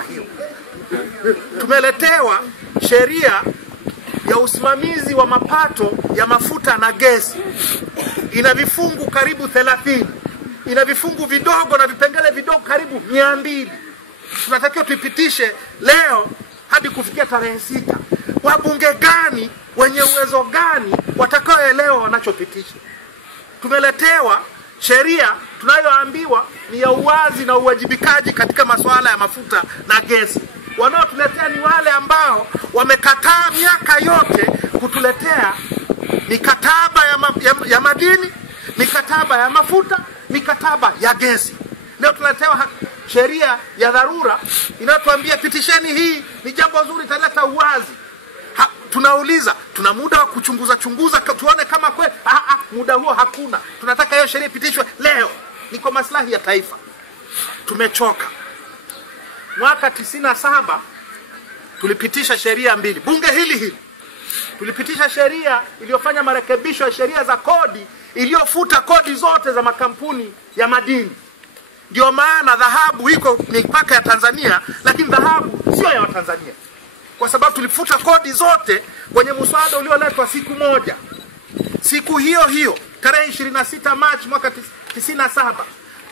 hiyo. Tumeletewa sheria ya usimamizi wa mapato ya mafuta na gesi. Ina vifungu karibu 30. Ina vifungu vidogo na vipengele vidogo karibu 200. Tunatakiwa tuipitishe leo hadi kufikia tarehe 6. Wabunge gani wenye uwezo gani watakaoelewa wanachopitisha? Tumeletewa sheria tunayoambiwa ni ya uwazi na uwajibikaji katika masuala ya mafuta na gesi. Wanaotuletea ni wale ambao wamekataa miaka yote kutuletea mikataba ya madini, mikataba ya mafuta, mikataba ya gesi. Leo tunaletewa sheria ya dharura inatuambia pitisheni hii, ni jambo zuri, italeta uwazi. Tunauliza, tuna muda wa kuchunguza tuone kama kweli? Muda huo hakuna. Tunataka hiyo sheria pitishwe leo. Ni kwa maslahi ya taifa. Tumechoka. Mwaka 97 tulipitisha sheria 2. Bunge hili tulipitisha sheria iliyofanya marekebisho ya sheria za kodi, iliyofuta kodi zote za makampuni ya madini. Ndio maana dhahabu iko mipaka ya Tanzania, lakini dhahabu sio ya Watanzania. Kwa sababu tulifuta kodi zote kwenye mswada ulioletwa siku moja. Siku hiyo tarehe 26 Machi mwaka 97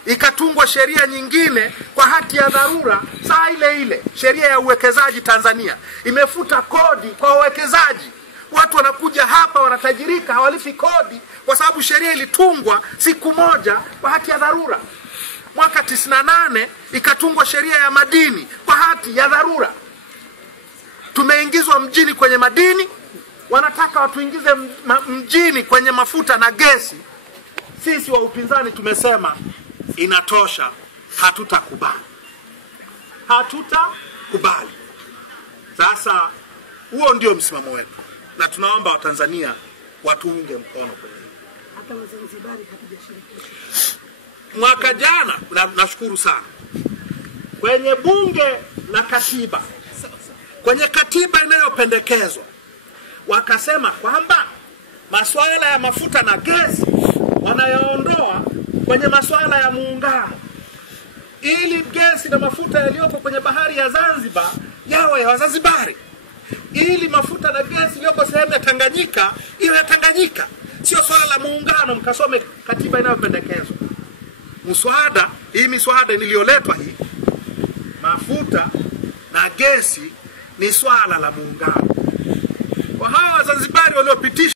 ikatungwa sheria nyingine kwa hati ya dharura saa ile, sheria ya uwekezaji Tanzania. Imefuta kodi kwa wawekezaji. Watu wanakuja hapa wanatajirika, hawalipi kodi kwa sababu sheria ilitungwa siku moja kwa hati ya dharura. Mwaka 98 ikatungwa sheria ya madini kwa hati ya dharura. Tumeingizwa mjini kwenye madini, wanataka watuingize mjini kwenye mafuta na gesi. Sisi wa upinzani tumesema inatosha, hatutakubali. Sasa huo ndio msimamo wetu, na tunaomba Watanzania watuunge mkono kwenye hata Wazanzibari hatujashirikishwa. Mwaka jana, nashukuru sana, kwenye bunge la katiba, kwenye katiba inayopendekezwa, wakasema kwamba masuala ya mafuta na gesi wanayaondoa kwenye masuala ya muungano, ili gesi na mafuta yaliyopo kwenye bahari ya Zanzibar yawe ya Wazanzibari, ili mafuta na gesi iliyoko sehemu ya Tanganyika iwe ya Tanganyika. Sio swala la muungano. Mkasome katiba inayopendekezwa. Miswada niliyoletwa hii, mafuta na gesi ni swala la muungano. Kwa hawa Wazanzibari waliopitisha